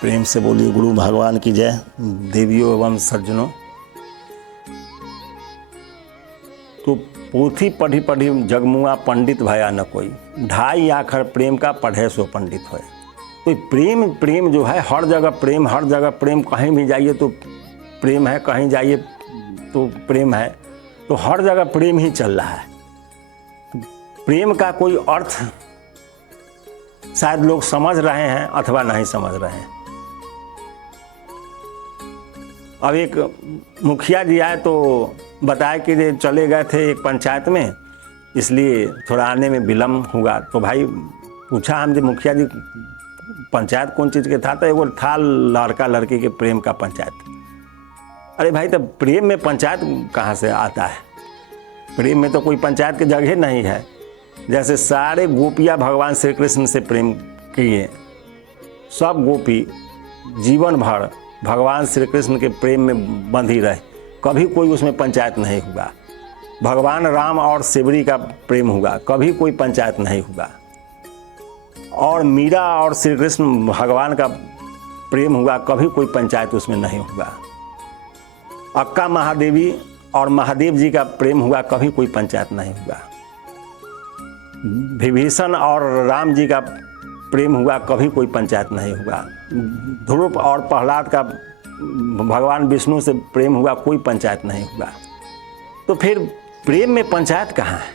प्रेम से बोलिए गुरु भगवान की जय। देवियों एवं सज्जनों, तो पोथी पढ़ी पढ़ी जगमुआ पंडित भया न कोई, ढाई आखर प्रेम का पढ़े सो पंडित होए। तो प्रेम प्रेम जो है हर जगह प्रेम, हर जगह प्रेम, कहीं भी जाइए तो प्रेम है, कहीं जाइए तो प्रेम है, तो हर जगह प्रेम ही चल रहा है। प्रेम का कोई अर्थ शायद लोग समझ रहे हैं अथवा नहीं समझ रहे हैं। अब एक मुखिया जी आए तो बताया कि चले गए थे एक पंचायत में, इसलिए थोड़ा आने में विलम्ब हुआ। तो भाई पूछा हम जी मुखिया जी पंचायत कौन चीज़ के था? तो वो था लड़का लड़की के प्रेम का पंचायत। अरे भाई तो प्रेम में पंचायत कहाँ से आता है? प्रेम में तो कोई पंचायत की जगह नहीं है। जैसे सारे गोपियाँ भगवान श्री कृष्ण से प्रेम किए, सब गोपी जीवन भर भगवान श्री कृष्ण के प्रेम में बंधी रहे, कभी कोई उसमें पंचायत नहीं हुआ। भगवान राम और सेवरी का प्रेम हुआ, कभी कोई पंचायत नहीं हुआ। और मीरा और श्री कृष्ण भगवान का प्रेम हुआ, कभी कोई पंचायत उसमें नहीं हुआ। अक्का महादेवी और महादेव जी का प्रेम हुआ, कभी कोई पंचायत नहीं हुआ। विभीषण और राम जी का प्रेम हुआ, कभी कोई पंचायत नहीं हुआ। ध्रुव और प्रहलाद का भगवान विष्णु से प्रेम हुआ, कोई पंचायत नहीं हुआ। तो फिर प्रेम में पंचायत कहाँ है?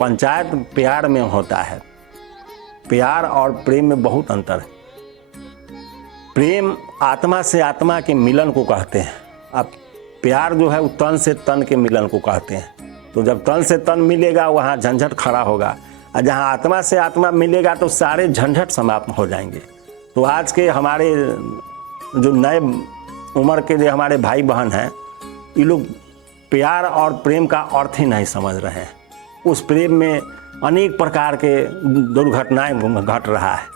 पंचायत प्यार में होता है। प्यार और प्रेम में बहुत अंतर है। प्रेम आत्मा से आत्मा के मिलन को कहते हैं। अब प्यार जो है वो तन से तन के मिलन को कहते हैं। तो जब तन से तन मिलेगा वहाँ झंझट खड़ा होगा, और जहाँ आत्मा से आत्मा मिलेगा तो सारे झंझट समाप्त हो जाएंगे। तो आज के हमारे जो नए उम्र के जो हमारे भाई बहन हैं, ये लोग प्यार और प्रेम का अर्थ ही नहीं समझ रहे हैं। उस प्रेम में अनेक प्रकार के दुर्घटनाएं घट रहा है।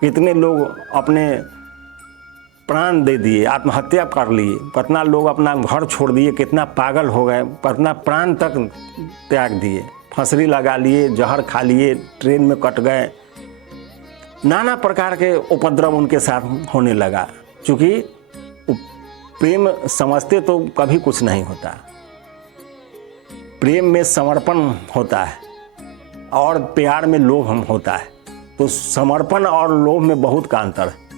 कितने लोग अपने प्राण दे दिए, आत्महत्या कर लिए, कितना लोग अपना घर छोड़ दिए, कितना पागल हो गए, कितना प्राण तक त्याग दिए, फंसरी लगा लिए, जहर खा लिए, ट्रेन में कट गए, नाना प्रकार के उपद्रव उनके साथ होने लगा। क्योंकि प्रेम समझते तो कभी कुछ नहीं होता। प्रेम में समर्पण होता है और प्यार में लोभ होता है। तो समर्पण और लोभ में बहुत का अंतर है।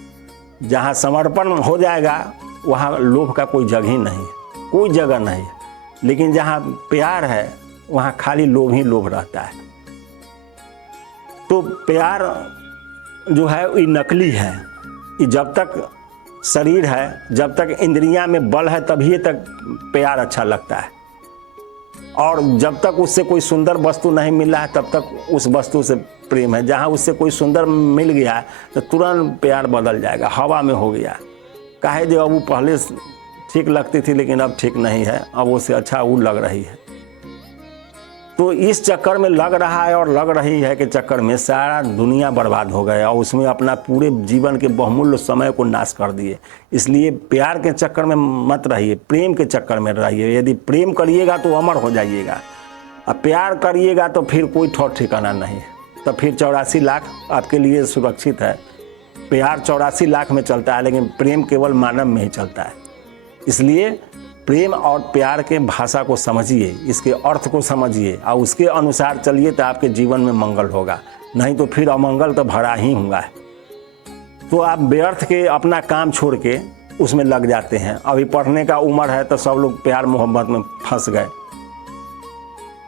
जहाँ समर्पण हो जाएगा वहाँ लोभ का कोई जगह ही नहीं है, कोई जगह नहीं है। लेकिन जहाँ प्यार है वहाँ खाली लोभ ही लोभ रहता है। तो प्यार जो है ये नकली है। ये जब तक शरीर है, जब तक इंद्रियां में बल है, तभी तक प्यार अच्छा लगता है। और जब तक उससे कोई सुंदर वस्तु नहीं मिला है तब तक उस वस्तु से प्रेम है। जहाँ उससे कोई सुंदर मिल गया तो तुरंत प्यार बदल जाएगा, हवा में हो गया। काहे जो अब वो पहले ठीक लगती थी लेकिन अब ठीक नहीं है, अब उससे अच्छा वो लग रही है। तो इस चक्कर में लग रहा है और लग रही है कि चक्कर में सारा दुनिया बर्बाद हो गया और उसमें अपना पूरे जीवन के बहुमूल्य समय को नाश कर दिए। इसलिए प्यार के चक्कर में मत रहिए, प्रेम के चक्कर में रहिए। यदि प्रेम करिएगा तो अमर हो जाइएगा, और प्यार करिएगा तो फिर कोई ठौर ठिकाना नहीं है। तो फिर 84 लाख आपके लिए सुरक्षित है। प्यार 84 लाख में चलता है, लेकिन प्रेम केवल मानव में ही चलता है। इसलिए प्रेम और प्यार के भाषा को समझिए, इसके अर्थ को समझिए और उसके अनुसार चलिए तो आपके जीवन में मंगल होगा। नहीं तो फिर अमंगल तो भरा ही हुआ है। तो आप व्यर्थ के अपना काम छोड़ के उसमें लग जाते हैं। अभी पढ़ने का उम्र है तो सब लोग प्यार मोहब्बत में फंस गए।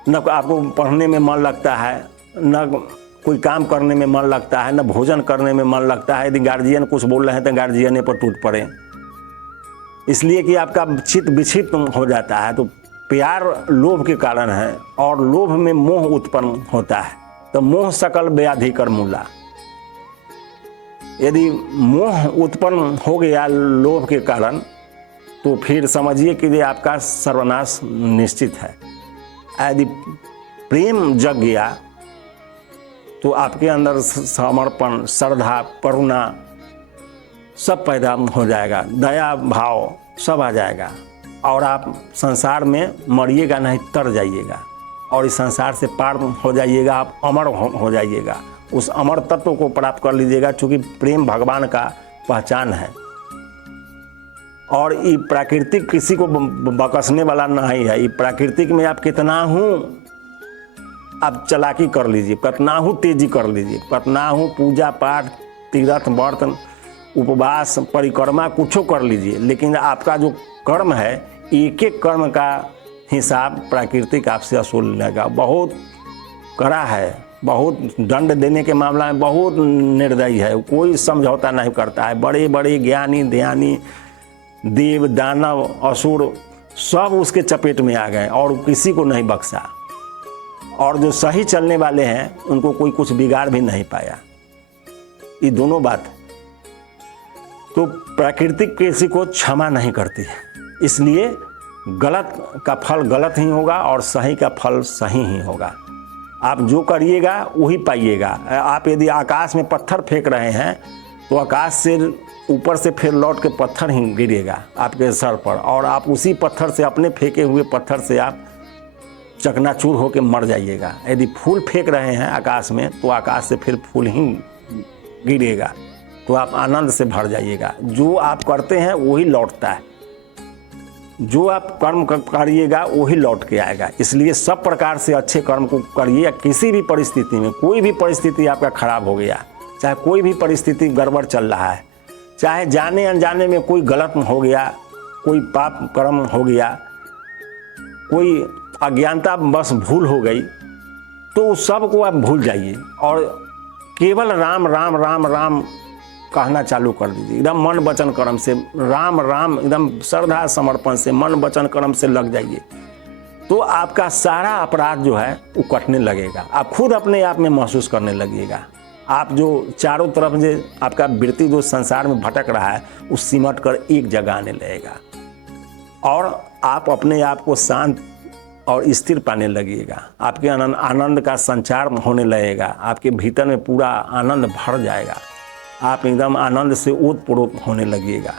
न आपको पढ़ने में मन लगता है, न कोई काम करने में मन लगता है, न भोजन करने में मन लगता है। यदि गार्जियन कुछ बोल रहे हैं तो गार्जियन पर टूट पड़े, इसलिए कि आपका चित्त विक्षिप्त हो जाता है। तो प्यार लोभ के कारण है और लोभ में मोह उत्पन्न होता है। तो मोह सकल व्याधि कर मूला। यदि मोह उत्पन्न हो गया लोभ के कारण तो फिर समझिए कि ये आपका सर्वनाश निश्चित है। यदि प्रेम जग गया तो आपके अंदर समर्पण, श्रद्धा, करुणा सब पैदा हो जाएगा, दया भाव सब आ जाएगा और आप संसार में मरिएगा नहीं, तर जाइएगा और इस संसार से पार हो जाइएगा। आप अमर हो जाइएगा, उस अमर तत्व को प्राप्त कर लीजिएगा। चूँकि प्रेम भगवान का पहचान है। और ये प्राकृतिक किसी को बकसने वाला नहीं है। ये प्राकृतिक में आप कितना हूँ आप चालाकी कर लीजिए, कितना हूँ तेजी कर लीजिए, कितना हूँ पूजा पाठ तीर्थ व्रत उपवास परिक्रमा कुछो कर लीजिए, लेकिन आपका जो कर्म है एक एक कर्म का हिसाब प्राकृतिक आपसे वसूल लेगा। बहुत कड़ा है, बहुत दंड देने के मामला में बहुत निर्दयी है, कोई समझौता नहीं करता है। बड़े बड़े ज्ञानी ध्यानी देव दानव असुर सब उसके चपेट में आ गए और किसी को नहीं बख्शा। और जो सही चलने वाले हैं उनको कोई कुछ बिगाड़ भी नहीं पाया। ये दोनों बात तो प्राकृतिक किसी को क्षमा नहीं करती है। इसलिए गलत का फल गलत ही होगा और सही का फल सही ही होगा। आप जो करिएगा वही पाइएगा। आप यदि आकाश में पत्थर फेंक रहे हैं तो आकाश से ऊपर से फिर लौट के पत्थर ही गिरेगा आपके सर पर, और आप उसी पत्थर से अपने फेंके हुए पत्थर से आप चकनाचूर होकर मर जाइएगा। यदि फूल फेंक रहे हैं आकाश में तो आकाश से फिर फूल ही गिरेगा, तो आप आनंद से भर जाइएगा। जो आप करते हैं वही लौटता है, जो आप कर्म करिएगा वही लौट के आएगा। इसलिए सब प्रकार से अच्छे कर्म को करिए। किसी भी परिस्थिति में, कोई भी परिस्थिति आपका खराब हो गया, चाहे कोई भी परिस्थिति गड़बड़ चल रहा है, चाहे जाने अनजाने में कोई गलत हो गया, कोई पाप कर्म हो गया, कोई अज्ञानता बस भूल हो गई, तो उस सब को आप भूल जाइए और केवल राम राम राम राम कहना चालू कर दीजिए। एकदम मन वचन कर्म से राम राम एकदम श्रद्धा समर्पण से मन वचन कर्म से लग जाइए, तो आपका सारा अपराध जो है वो कटने लगेगा। आप खुद अपने आप में महसूस करने लगिएगा। आप जो चारों तरफ से आपका वृत्ति जो संसार में भटक रहा है वो सिमट कर एक जगह आने लगेगा और आप अपने आप को शांत और स्थिर पाने लगिएगा। आपके आनंद का संचार होने लगेगा, आपके भीतर में पूरा आनंद भर जाएगा, आप एकदम आनंद से ओतप्रोत होने लगिएगा।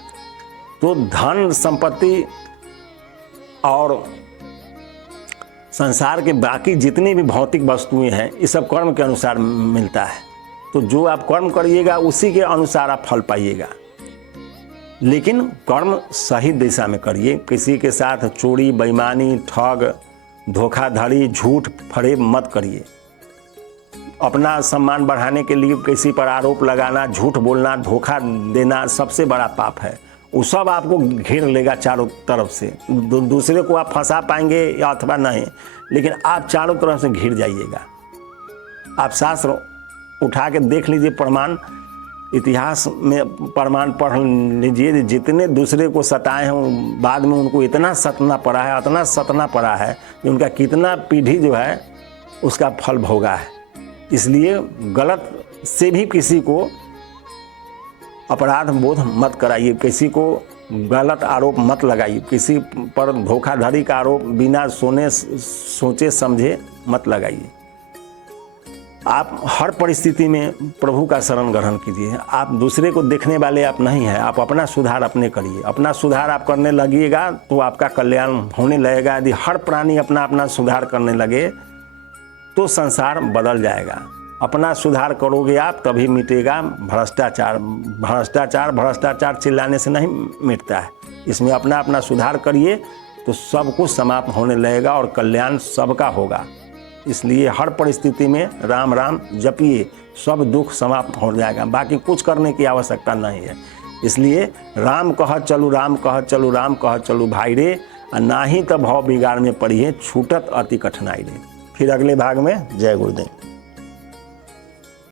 तो धन संपत्ति और संसार के बाकी जितनी भी भौतिक वस्तुएं हैं ये सब कर्म के अनुसार मिलता है। तो जो आप कर्म करिएगा उसी के अनुसार आप फल पाइएगा, लेकिन कर्म सही दिशा में करिए। किसी के साथ चोरी बेईमानी ठग धोखाधड़ी झूठ फरेब मत करिए। अपना सम्मान बढ़ाने के लिए किसी पर आरोप लगाना, झूठ बोलना, धोखा देना सबसे बड़ा पाप है। वो सब आपको घेर लेगा चारों तरफ से। दूसरे को आप फंसा पाएंगे या अथवा नहीं, लेकिन आप चारों तरफ से घिर जाइएगा। आप शास्त्र उठा के देख लीजिए, प्रमाण इतिहास में प्रमाण पढ़ लीजिए। जितने दूसरे को सताए हैं बाद में उनको इतना सतना पड़ा है, इतना सतना पड़ा है कि उनका कितना पीढ़ी जो है उसका फल भोगा है। इसलिए गलत से भी किसी को अपराध बोध मत कराइए, किसी को गलत आरोप मत लगाइए, किसी पर धोखाधड़ी का आरोप बिना सोचे समझे मत लगाइए। आप हर परिस्थिति में प्रभु का शरण ग्रहण कीजिए। आप दूसरे को देखने वाले आप नहीं हैं, आप अपना सुधार अपने करिए। अपना सुधार आप करने लगिएगा तो आपका कल्याण होने लगेगा। यदि हर प्राणी अपना अपना सुधार करने लगे तो संसार बदल जाएगा। अपना सुधार करोगे आप तभी मिटेगा भ्रष्टाचार। भ्रष्टाचार चिल्लाने से नहीं मिटता है। इसमें अपना अपना सुधार करिए तो सब कुछ समाप्त होने लगेगा और कल्याण सबका होगा। इसलिए हर परिस्थिति में राम राम जपिए, सब दुख समाप्त हो जाएगा। बाकी कुछ करने की आवश्यकता नहीं है। इसलिए राम कह चलू, राम कह चलू, राम कह चलू भाई रे, ना ही तो भव बिगाड़ में पड़िए, छूटत अति कठिनाई रे। फिर अगले भाग में। जय गुरुदेव।